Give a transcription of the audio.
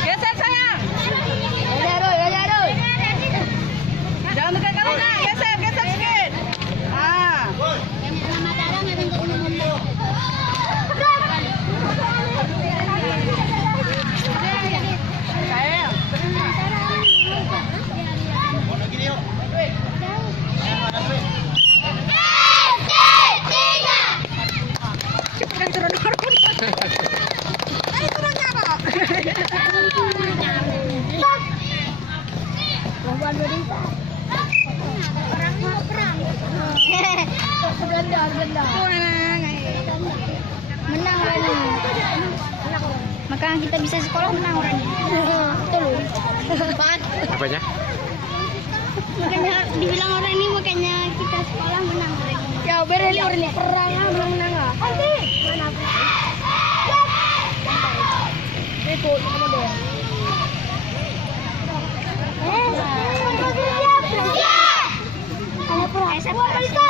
Geser sayang. Jangan dekat kamera, geser sedikit. Ah. Sayang. Menang maka kita bisa sekolah menang orangnya. Betul loh. Apanya? Makanya dibilang orang ini makanya kita sekolah menang orangnya. Ya bereli orangnya perangnya menang ah. Nanti mana? Itu kamu deh. Siap. Siap.